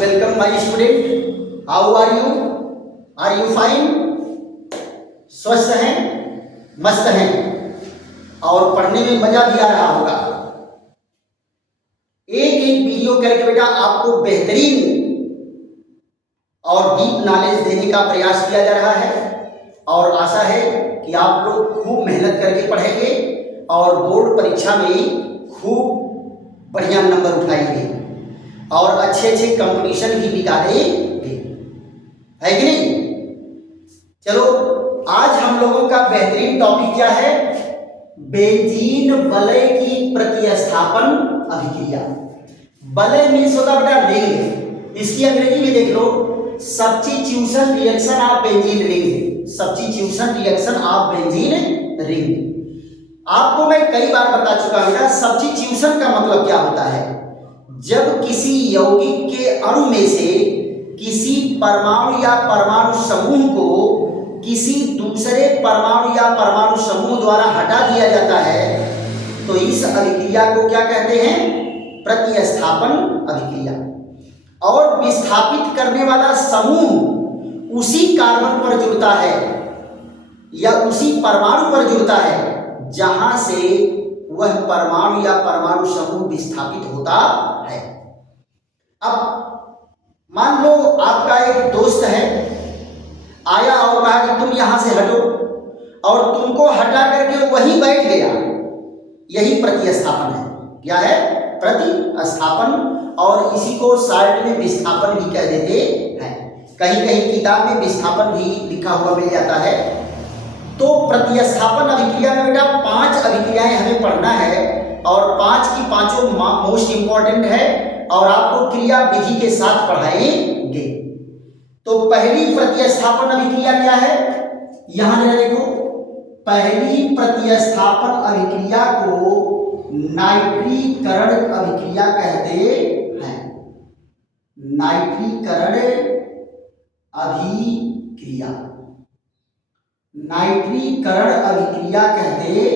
welcome my student. How are you? Are you fine? स्वस्थ हैं, मस्त हैं और पढ़ने में मजा भी आ रहा होगा। एक एक वीडियो करके बेटा आपको बेहतरीन और डीप नॉलेज देने का प्रयास किया जा रहा है और आशा है कि आप लोग खूब मेहनत करके पढ़ेंगे और बोर्ड परीक्षा में खूब बढ़िया नंबर उठाएंगे और अच्छे अच्छे कंपटीशन भी निकालेंगे, है कि नहीं? चलो आज हम लोगों का बेहतरीन टॉपिक क्या है? बेंजीन वलय की प्रतिस्थापन अभिक्रिया। वलय मीन्स होता बेटा रिंग, इसकी अंग्रेजी में देख लो substitution reaction of benzene ring. Substitution reaction of benzene ring आपको मैं कई बार बता चुका हूं बेटा। सब्स्टिट्यूशन का मतलब क्या होता है? जब किसी यौगिक के अणु में से किसी परमाणु या परमाणु समूह को किसी दूसरे परमाणु या परमाणु समूह द्वारा हटा दिया जाता है तो इस अभिक्रिया को क्या कहते हैं? प्रतिस्थापन अभिक्रिया। और विस्थापित करने वाला समूह उसी कार्बन पर जुड़ता है या उसी परमाणु पर जुड़ता है जहां से वह परमाणु या परमाणु समूह विस्थापित होता है। अब मान लो आपका एक दोस्त है, आया और कहा कि तुम यहां से हटो और तुमको हटा करके वहीं बैठ गया। यही प्रतिस्थापन है। क्या है? प्रतिस्थापन। और इसी को शॉर्ट में विस्थापन भी कह देते हैं। कहीं कहीं किताब में विस्थापन भी लिखा हुआ मिल जाता है। तो प्रतिस्थापन अभिक्रिया में बेटा 5 अभिक्रियाएं हमें पढ़ना है और 5 की पांचों मोस्ट इंपॉर्टेंट है और आपको क्रिया विधि के साथ पढ़ाएंगे। तो पहली प्रतिस्थापन अभिक्रिया क्या है? यहां जरा देखो, पहली प्रतिस्थापन अभिक्रिया को नाइट्रीकरण अभिक्रिया कहते हैं। नाइट्रीकरण अभिक्रिया, नाइट्रीकरण अभिक्रिया कहते हैं,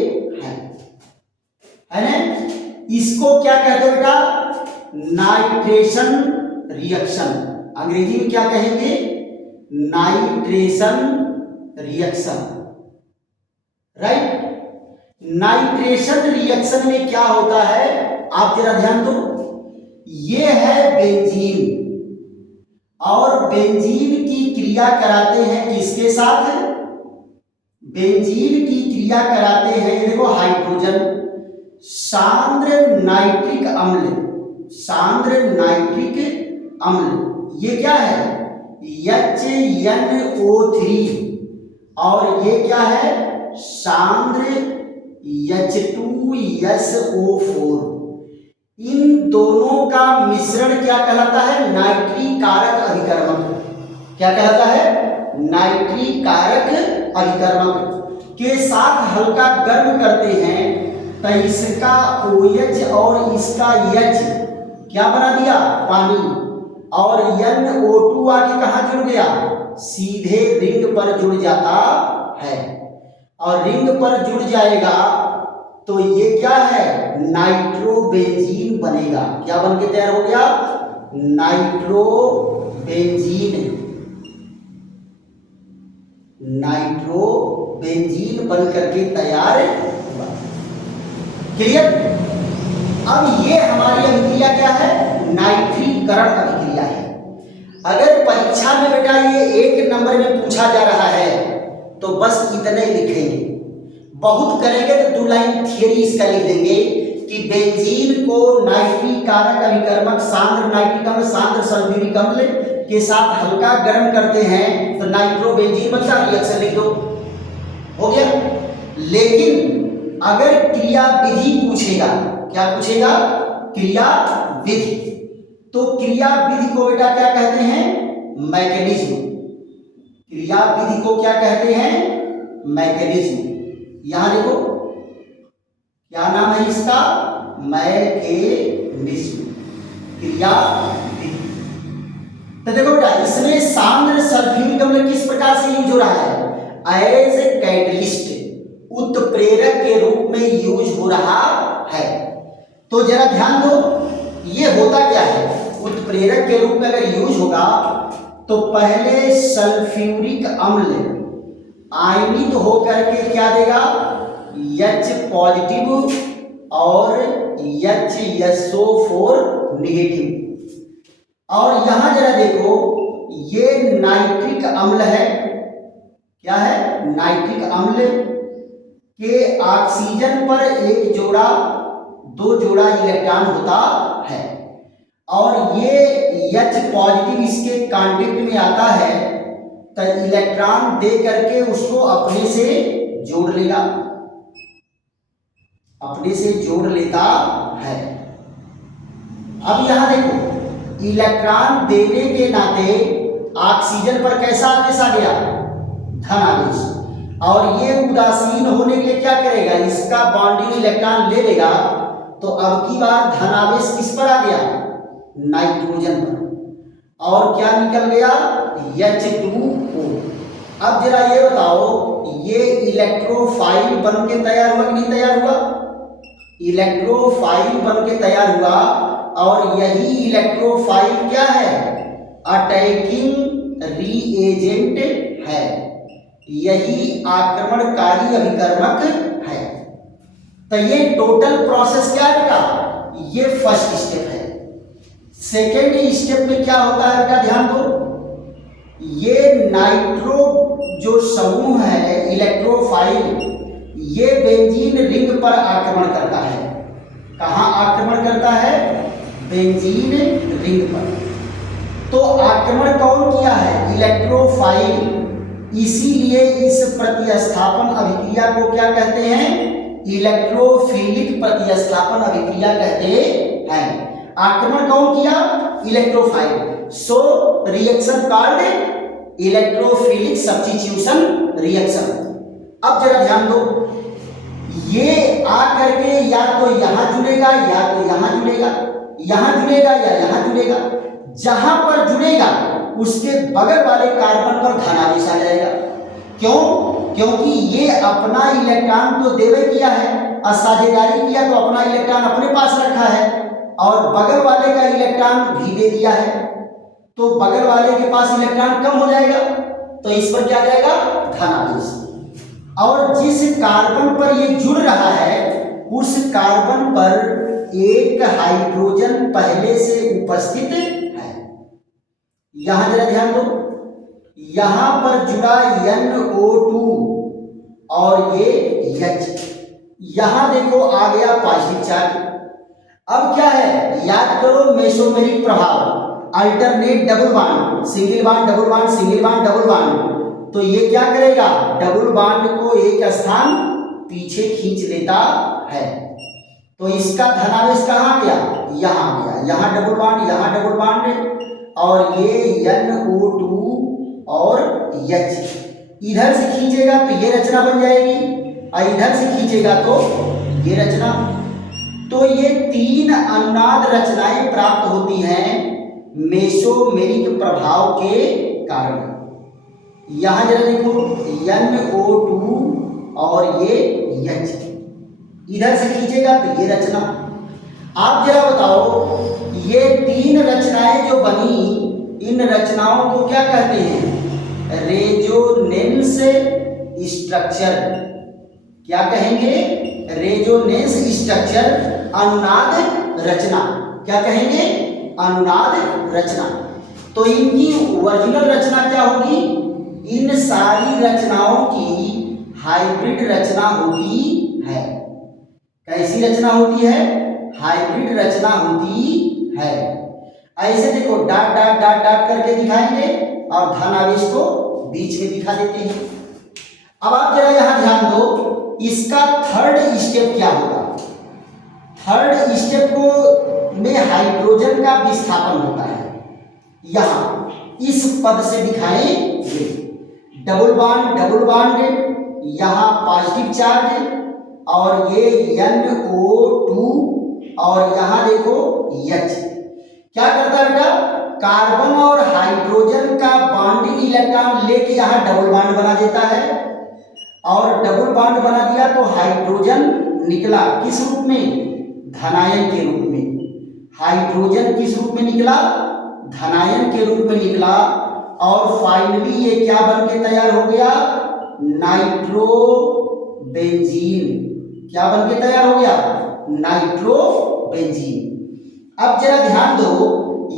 है ना? इसको क्या कहते हैं बेटा? Nitration reaction. अंग्रेजी में क्या कहेंगे? Nitration reaction, right? Nitration reaction में क्या होता है आप जरा ध्यान दो। ये है बेंजीन और बेंजीन की क्रिया कराते हैं किसके साथ? बेंजीन की क्रिया कराते हैं, देखो, हाइड्रोजन सांद्र नाइट्रिक अम्ल। सांद्र नाइट्रिक अम्ल ये क्या है? HNO3 और ये क्या है? सांद्र H2SO4। इन दोनों का मिश्रण क्या कहलाता है? नाइट्रीकारक अभिकर्मक। क्या कहलाता है? नाइट्रीकारक अभिकर्मक के साथ हल्का गर्म करते हैं तो इसका OH और इसका H क्या बना दिया? पानी। और NO2 आके कहां जुड़ गया? सीधे रिंग पर जुड़ जाता है और रिंग पर जुड़ जाएगा तो ये क्या है? नाइट्रोबेंजीन बनेगा। क्या बन के तैयार हो गया? नाइट्रोबेंजीन। नाइट्रोबेंजीन बन करके तैयार हुआ। क्लियर? अब ये हमारी अभिक्रिया क्या है? नाइट्रीकरण अभिक्रिया है। अगर परीक्षा में बेटा ये 1 नंबर में पूछा जा रहा है तो बस इतने लिखेंगे। बहुत करेंगे तो 2 लाइन थियरी इसका लिख देंगे कि बेंजीन को नाइट्रीकारक अभिकर्मक सांद्र नाइट्रिक अम्ल सांद्र सल्फ्यूरिक अम्ल के साथ हल्का गर्म करते हैं तो नाइट्रोबेंजीन बनता है। रिएक्शन लिख दो, हो गया। लेकिन अगर क्रिया विधि पूछेगा, क्या पूछेगा? क्रिया विधि। तो क्रिया विधि को बेटा क्या कहते हैं? मैकेनिज्म। क्रिया विधि को क्या कहते हैं? मैकेनिज्म। यहां देखो क्या नाम है इसका? मैकेनिज्म, क्रिया विधि। तो देखो बेटा इसमें सांद्र सल्फ्यूरिक अम्ल किस प्रकार से यूज हो रहा है? एज कैटलिस्ट, उत्प्रेरक के रूप में यूज हो रहा है। तो जरा ध्यान दो, ये होता क्या है? उत्प्रेरक के रूप में अगर यूज होगा तो पहले सल्फ्यूरिक अम्ल आयनित होकर के क्या देगा, H पॉजिटिव और HSO4 नेगेटिव। और यहां जरा देखो, ये नाइट्रिक अम्ल है, क्या है, नाइट्रिक अम्ल के ऑक्सीजन पर एक जोड़ा, दो जोड़ा इलेक्ट्रॉन होता है और ये H पॉजिटिव इसके कांटेक्ट में आता है तो इलेक्ट्रॉन दे करके उसको अपने से जोड़ लेगा, अपने से जोड़ लेता है। अब यहां देखो, इलेक्ट्रॉन देने के नाते ऑक्सीजन पर कैसा आदेश आ गया, धन आदेश, और ये उदासीन होने के लिए क्या करेगा, इसका बॉन्डिंग इलेक्ट्रॉन ले लेगा, तो अब की बार धन आवेश किस पर आ गया, नाइट्रोजन पर, और क्या निकल गया, H2O। अब जरा ये बताओ, ये इलेक्ट्रोफाइल बन के तैयार हुआ कि नहीं तैयार हुआ, इलेक्ट्रोफाइल बन के तैयार हुआ, और यही इलेक्ट्रोफाइल क्या है, अटैकिंग रीएजेंट है, यही आक्रमणकारी अभिकर्मक है। तो ये टोटल प्रोसेस क्या है बेटा, ये फर्स्ट स्टेप है। सेकेंड स्टेप में क्या होता है बेटा, ध्यान दो, ये नाइट्रो जो समूह है इलेक्ट्रोफाइल, ये बेंजीन रिंग पर आक्रमण करता है। कहां आक्रमण करता है, बेंजीन रिंग पर। तो आक्रमण कौन किया है, इलेक्ट्रोफाइल, इसीलिए इस प्रतिस्थापन अभिक्रिया को क्या कहते हैं, इलेक्ट्रोफिलिक प्रतिस्थापन अभिक्रिया कहते हैं। आक्रमण कौन किया, electrophile, so reaction called electrophilic substitution reaction. अब जरा ध्यान दो, ये आकर के या तो यहां जुड़ेगा या तो यहां जुड़ेगा, यहां जुड़ेगा या यहां जुड़ेगा, जहां पर जुड़ेगा उसके बगल वाले कार्बन पर धन आवेश आ जाएगा। क्यों, क्योंकि ये अपना इलेक्ट्रॉन तो देवे किया है, साझेदारी किया तो अपना इलेक्ट्रॉन अपने पास रखा है, और बगल वाले का इलेक्ट्रॉन भी दे दिया है, तो बगल वाले के पास इलेक्ट्रॉन कम हो जाएगा, तो इस पर क्या जाएगा, धन आवेश। और जिस कार्बन पर ये जुड़ रहा है उस कार्बन पर एक हाइड्रोजन पहले से उपस्थित है। यहां जरा ध्यान दो, यहां पर जुड़ा NO2 और ये H, यहां देखो आ गया पॉजिटिव चार्ज। अब क्या है, याद करो मेसोमेरिक प्रभाव, alternate double bond, single bond double bond, single bond double bond, तो ये क्या करेगा, डबल बॉन्ड को एक स्थान पीछे खींच लेता है। तो इसका धनावेश कहाँ गया, यहाँ गया, यहाँ डबल बॉन्ड, यहाँ डबल बॉन्ड, और ये NO2 और H इधर से खींचेगा तो ये रचना बन जाएगी, और इधर से खींचेगा तो ये रचना। तो ये तीन अनुनाद रचनाएं प्राप्त होती हैं मेसोमेरिक प्रभाव के कारण। यहां जरा देखो, NO2 और ये H इधर से खींचेगा तो ये रचना। आप जरा बताओ, ये तीन रचनाएं जो बनी, इन रचनाओं को क्या कहते हैं, रेजोनेंस स्ट्रक्चर। क्या कहेंगे, रेजोनेंस स्ट्रक्चर, अनुनाद रचना। क्या कहेंगे, अनुनाद रचना। तो इनकी ओरिजिनल रचना क्या होगी, इन सारी रचनाओं की हाइब्रिड रचना होती है। कैसी रचना होती है, हाइब्रिड रचना होती है। ऐसे देखो, डाट डाट डाट डाट करके दिखाएंगे और धन आवेश को बीच में दिखा देते हैं। अब आप जरा यहां ध्यान दो, इसका थर्ड स्टेप क्या होगा। थर्ड स्टेप को में हाइड्रोजन का विस्थापन होता है। यहां इस पद से दिखाएंगे, डबल बॉन्ड, यहां पॉजिटिव चार्ज, और ये NO2, और यहां देखो H। क्या करता है बेटा, कार्बन और हाइड्रोजन का बॉन्डिंग इलेक्ट्रॉन लेके यहां डबल बॉन्ड बना देता है, और डबल बॉन्ड बना दिया तो हाइड्रोजन निकला किस रूप में, धनायन के रूप में। हाइड्रोजन किस रूप में निकला, धनायन के रूप में निकला, और फाइनली ये क्या बन के तैयार हो गया, नाइट्रोबेंजीन। क्या बन के तैयार हो गया, नाइट्रोबेंजीन। अब जरा ध्यान दो,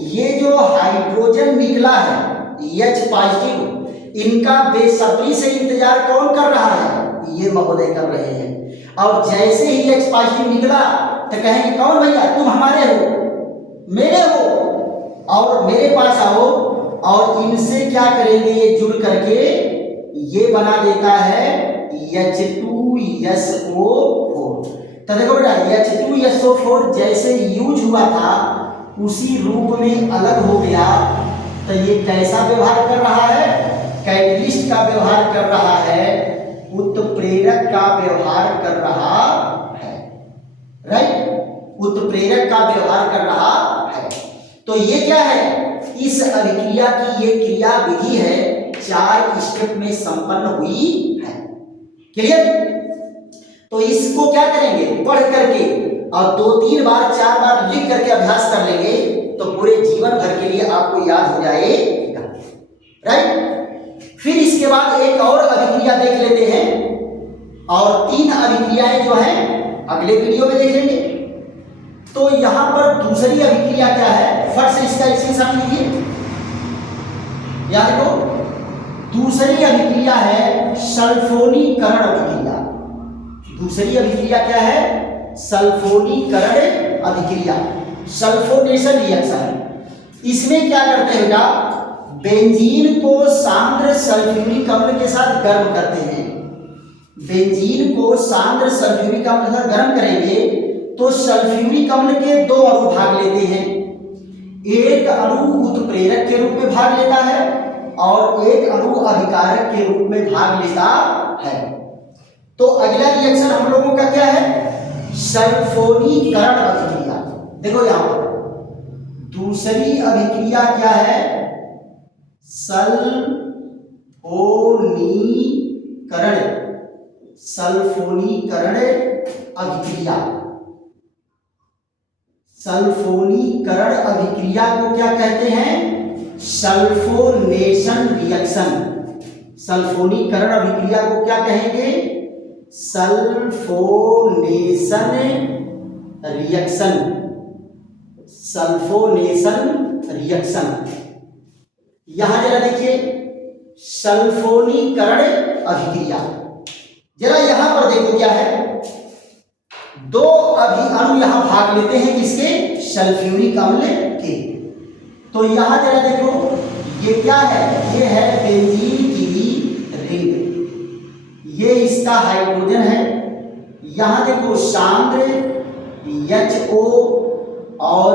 ये जो हाइड्रोजन निकला है H पॉजिटिव, इनका बेसब्री से इंतजार कौन कर रहा है, ये महोदय कर रहे हैं। और जैसे ही H पॉजिटिव निकला तो कहेंगे कौन भैया, तुम हमारे हो, मेरे हो, और मेरे पास आओ, और इनसे क्या करेंगे, ये जुड़ करके ये बना देता है H2SO4। तो देखो बेटा, H2SO4 जैसे यूज हुआ था उसी रूप में अलग हो गया। तो ये कैसा व्यवहार कर रहा है, कैटलिस्ट का व्यवहार कर रहा है, उत्प्रेरक का व्यवहार कर रहा है, राइट, उत्प्रेरक का व्यवहार कर रहा है। तो ये क्या है, इस अभिक्रिया की ये क्रिया विधि है, 4 स्टेप में संपन्न हुई है। क्लियर? तो इसको क्या करेंगे, पढ़ करके और 2-3 बार 4 बार लिख करके अभ्यास कर लेंगे तो पूरे जीवन भर के लिए आपको याद हो जाएगा, राइट। फिर इसके बाद एक और अभिक्रिया देख लेते हैं, और 3 अभिक्रियाएं जो हैं अगले वीडियो में देख लेंगे। तो यहां पर दूसरी अभिक्रिया क्या है, फट से इसका एक्सप्रेशन लीजिए, याद रखो। दूसरी अभिक्रिया है सल्फोनीकरण अभिक्रिया। दूसरी अभिक्रिया क्या है, सल्फोनीकरण अभिक्रिया, सल्फोनेशन रिएक्शन। इसमें क्या करते हैं बेटा, बेंजीन को सांद्र सल्फ्यूरिक अम्ल के साथ गर्म करते हैं। बेंजीन को सांद्र सल्फ्यूरिक अम्ल के साथ गर्म करेंगे तो सल्फ्यूरिक अम्ल के 2 अणु भाग लेते हैं। एक अणु उत्प्रेरक के रूप में भाग लेता है और एक अणु अभिकारक के रूप में भाग लेता है। तो अगला रिएक्शन हम लोगों का क्या है, सल्फोनीकरण अभिक्रिया। देखो यहां पर दूसरी अभिक्रिया क्या है, सल्फोनीकरण, सल्फोनीकरण अभिक्रिया। सल्फोनीकरण अभिक्रिया को क्या कहते हैं, सल्फोनेशन रिएक्शन। सल्फोनीकरण अभिक्रिया को क्या कहेंगे, सल्फोनेशन रिएक्शन। सल्फोनेशन रिएक्शन, यहां जरा देखिए, सल्फोनीकरण अभिक्रिया, जरा यहां पर देखो क्या है, 2 अणु यहां भाग लेते हैं किसके, सल्फ्यूरिक अम्ल के। तो यहां जरा देखो ये क्या है, ये है बेंजीन की रिंग, ये इसका हाइड्रोजन है। यहां देखो सांद्र HO और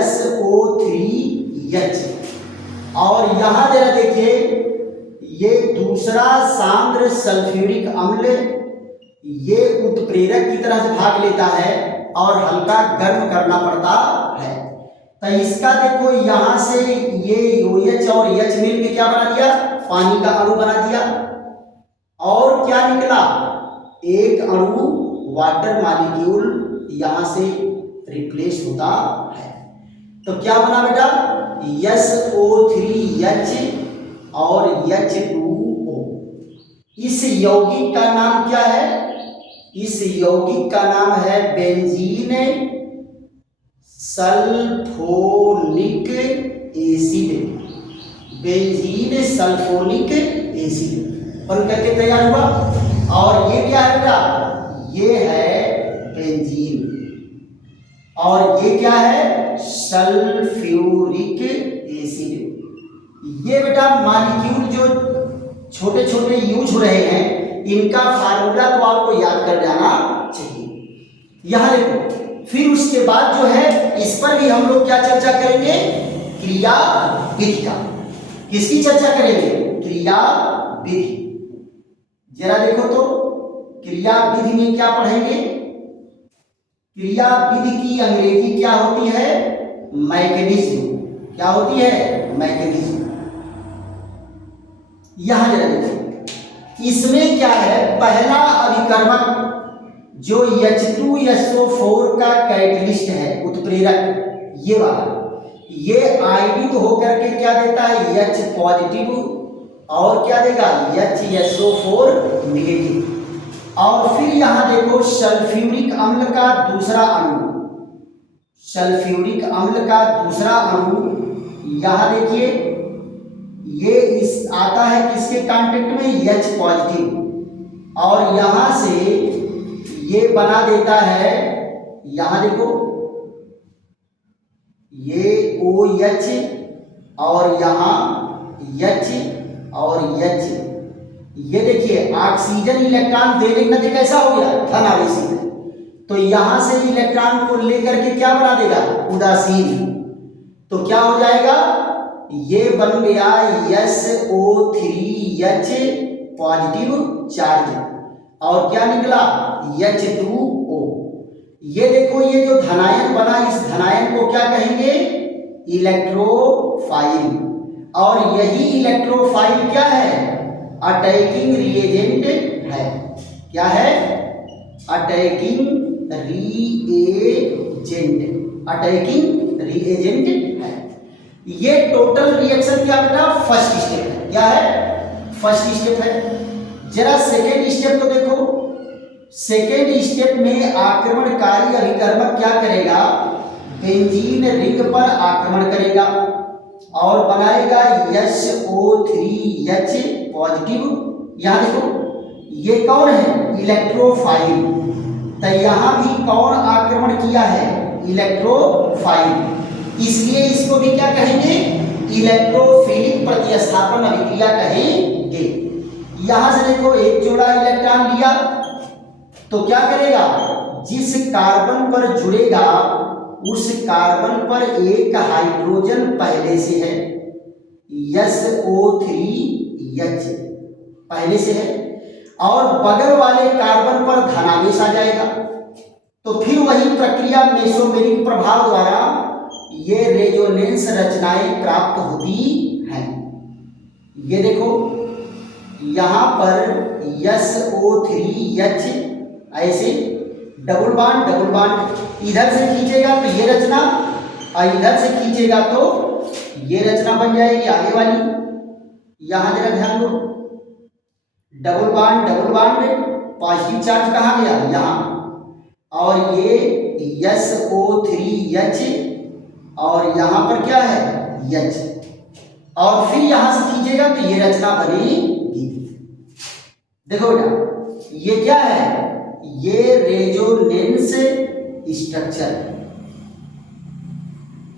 SO3H, और यहां जरा देखिए ये दूसरा सांद्र सल्फ्यूरिक अम्ल, ये उत्प्रेरक की तरह से भाग लेता है और हल्का गर्म करना पड़ता है। तो इसका देखो यहां से ये OH और H मिल के क्या बना दिया, पानी का अणु बना दिया। और क्या निकला, एक अणु वाटर मॉलिक्यूल यहां से रिप्लेस होता है। तो क्या बना बेटा, SO3H और H2O। इस यौगिक का नाम क्या है, इस यौगिक का नाम है benzene sulphonic acid. Benzene sulphonic acid बन करके तैयार हुआ। और ये क्या है बेटा, ये है बेंजीन, और ये क्या है, सल्फ्यूरिक एसिड। ये बेटा मॉलिक्यूल जो छोटे छोटे यूज हो रहे हैं, इनका फार्मूला तो आपको याद कर जाना चाहिए। यहां देखो, फिर उसके बाद जो है इस पर भी हम लोग क्या चर्चा करेंगे, क्रिया विधि का। किसकी चर्चा करेंगे, क्रिया विधि। जरा देखो तो क्रिया विधि में क्या पढ़ेंगे, क्रिया विधि की अंग्रेजी क्या होती है, मैकेनिज्म। क्या होती है, मैकेनिज्म। यहां जरा देखो, इसमें क्या है, पहला अभिकर्मक जो H2SO4 का कैटलिस्ट है, उत्प्रेरक, ये वाला, ये आयनिक होकर के क्या देता है, H पॉजिटिव, और क्या देगा, HSO4 नेगेटिव। और फिर यहां देखो सल्फ्यूरिक अम्ल का दूसरा अणु, सल्फ्यूरिक अम्ल का दूसरा अणु यहां देखिए, ये इस आता है किसके कांटेक्ट में, H पॉजिटिव, और यहां से ये बना देता है, यहां देखो ये OH और यहां H और H, ये देखिए ऑक्सीजन इलेक्ट्रॉन दे लेना दे कैसा हो गया, धन आवेशित, तो यहां से इलेक्ट्रॉन को लेकर के क्या बना देगा, उदासीन, तो क्या हो जाएगा, ये बन गया SO3H पॉजिटिव चार्ज, और क्या निकला, H2O। ये देखो ये जो धनायन बना, इस धनायन को क्या कहेंगे, इलेक्ट्रोफाइल, और यही इलेक्ट्रोफाइल क्या है, अटैकिंग रिएजेंट है, क्या है, अटैकिंग रिएजेंट, अटैकिंग रिएजेंट है। ये टोटल रिएक्शन क्या बेटा, फर्स्ट स्टेप है, क्या है, फर्स्ट स्टेप है। जरा सेकेंड स्टेप तो देखो, सेकेंड स्टेप में आक्रमणकारी अभिकर्मक क्या करेगा, बेंजीन रिंग पर आक्रमण करेगा और बनाएगा SO3H पॉजिटिव। यहां देखो ये कौन है, इलेक्ट्रोफाइल, तो यहां भी कौन आक्रमण किया है, इलेक्ट्रोफाइल, इसलिए इसको भी क्या कहेंगे, इलेक्ट्रोफिलिक प्रतिस्थापन अभिक्रिया कहेंगे। यहां से देखो एक जोड़ा इलेक्ट्रॉन लिया तो क्या करेगा, जिस कार्बन पर जुड़ेगा उस कार्बन पर एक हाइड्रोजन पहले से है, SO3H पहले से है, और बगल वाले कार्बन पर धनावेश आ जाएगा, तो फिर वही प्रक्रिया मेसोमेरिक प्रभाव द्वारा ये रेजोनेंस रचनाएं प्राप्त होती हैं। ये देखो यहां पर SO3H ऐसे डबल बॉन्ड इधर से खींचेगा तो ये रचना, और इधर से खींचेगा तो ये रचना बन जाएगी आगे वाली। यहां जरा ध्यान दो, डबल बॉन्ड पॉजिटिव चार्ज कहाँ गया, यहां, और ये SO3H, और यहां पर क्या है, H, और फिर यहां से खींचेगा तो ये रचना बनेगी। देखो बेटा ये क्या है, ये रेजोनेंस स्ट्रक्चर,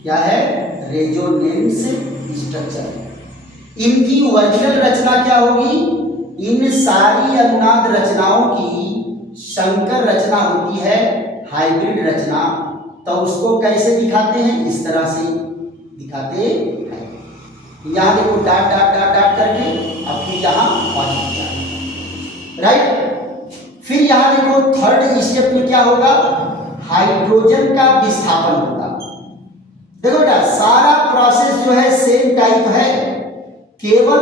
क्या है, रेजोनेंस स्ट्रक्चर। इनकी ओरिजिनल रचना क्या होगी, इन सारी अनुनाद रचनाओं की संकर रचना होती है, हाइब्रिड रचना, तो उसको कैसे दिखाते हैं, इस तरह से दिखाते हैं। यहां देखो डाट डाट डाट डाट करके, अब फिर यहां पॉजिटिव, राइट। फिर यहां देखो थर्ड स्टेप में क्या होगा, हाइड्रोजन का विस्थापन होगा। देखो बेटा सारा प्रोसेस जो है सेम टाइप है, केवल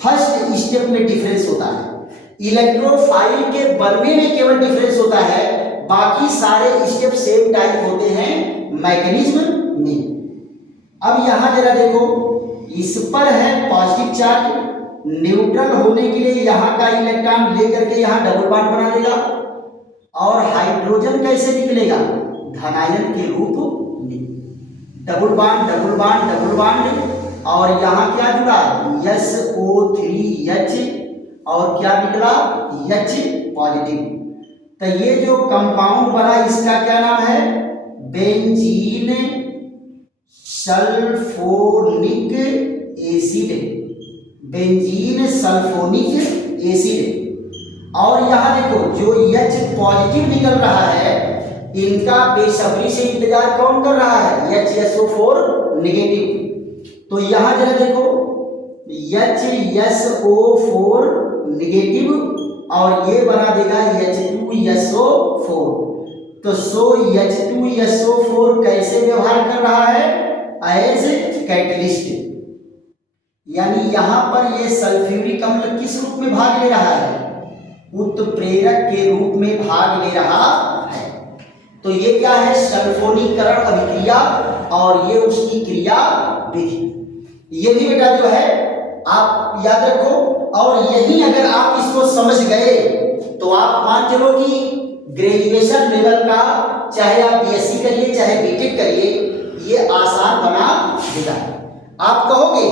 फर्स्ट स्टेप में डिफरेंस होता है, इलेक्ट्रोफाइल के बनने में केवल डिफरेंस होता है, बाकी सारे स्टेप सेम टाइप होते हैं मैकेनिज्म में। अब यहां जरा देखो, इस पर है पॉजिटिव चार्ज, न्यूट्रल होने के लिए यहां का इलेक्ट्रॉन लेकर के यहां डबल बॉन्ड बना देगा, और हाइड्रोजन कैसे निकलेगा, धनायन के रूप में, double bond double bond double bond, और यहां क्या जुड़ा, SO3H, और क्या निकला, H पॉजिटिव। तो ये जो कंपाउंड बना इसका क्या नाम है, benzene sulphonic acid, benzene sulphonic acid. और यहां देखो जो H पॉजिटिव निकल रहा है, इनका बेसब्री से इंतजार कौन कर रहा है, HSO4 नेगेटिव। तो यहां जरा देखो HSO4 नेगेटिव, और ये बना देगा H2SO4, तो H2SO4 कैसे व्यवहार कर रहा है, एज कैटलिस्ट, यानी यहां पर ये सल्फ्यूरिक अम्ल किस रूप में भाग ले रहा है, उत्प्रेरक के रूप में भाग ले रहा है। तो ये क्या है, सल्फोनीकरण अभिक्रिया और ये उसकी क्रिया विधि। ये भी बेटा जो है आप याद रखो, और यही अगर आप इसको समझ गए तो आप मान चलो कि ग्रेजुएशन लेवल का चाहे आप बीएससी करिए चाहे बीटेक करिए, ये आसान बना देगा। आप कहोगे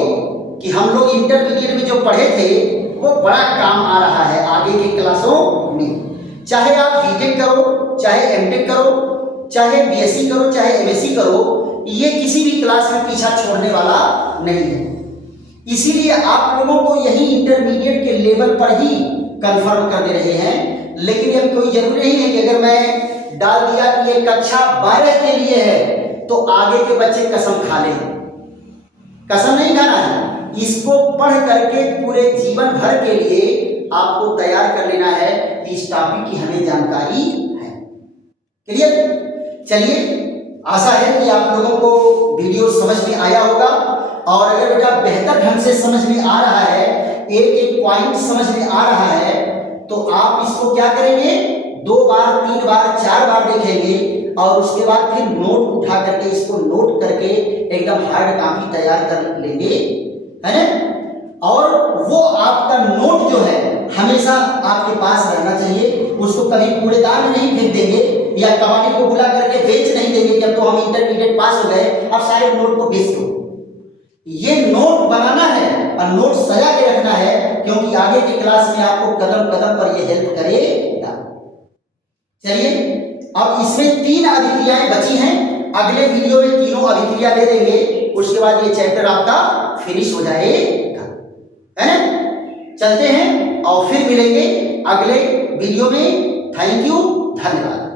कि हम लोग इंटरमीडिएट में जो पढ़े थे वो बड़ा काम आ रहा है आगे के क्लासों में। चाहे आप बीटेक करो, चाहे एमटेक करो, चाहे बीएससी करो, चाहे एमएससी करो, ये किसी भी क्लास में पीछा छोड़ने वाला नहीं है। इसीलिए आप लोगों को यही इंटरमीडिएट के लेवल पर ही कंफर्म कर दे रहे हैं। लेकिन अब कोई जरूरी नहीं है कि अगर मैं डाल दिया कि ये कक्षा 12 के लिए है तो आगे के बच्चे कसम खा लें। कसम नहीं खाना है, इसको पढ़ करके पूरे जीवन भर के लिए आपको तैयार कर लेना है कि इस टॉपिक की हमें जानकारी है। क्लियर? चलिए, आशा है कि आप लोगों को वीडियो समझ में आया होगा, और अगर बेटा बेहतर ढंग से समझ में आ रहा है, एक एक पॉइंट समझ में आ रहा है, तो आप इसको क्या करेंगे, 2 बार 3 बार 4 बार देखेंगे और उसके बाद फिर नोट उठा करके इसको नोट करके एकदम हार्ड कॉपी तैयार कर लेंगे, है ना। और वो आपका नोट जो है हमेशा आपके पास रहना चाहिए। उसको कभी कूड़ेदान में नहीं फेंक देंगे या कबाड़ी को बुला करके बेच नहीं देंगे कि अब तो हम इंटरमीडिएट पास हो गए, अब सारे नोट को बेच दो। ये नोट बनाना है और नोट सजा के रखना है, क्योंकि आगे की क्लास में आपको कदम कदम पर ये हेल्प करेगा। चलिए, अब इसमें 3 अभिक्रियाएं बची हैं। अगले वीडियो में तीनों अभिक्रिया दे देंगे, उसके बाद ये चैप्टर आपका फिनिश हो जाएगा, है ना। चलते हैं और फिर मिलेंगे अगले वीडियो में। थैंक यू, धन्यवाद।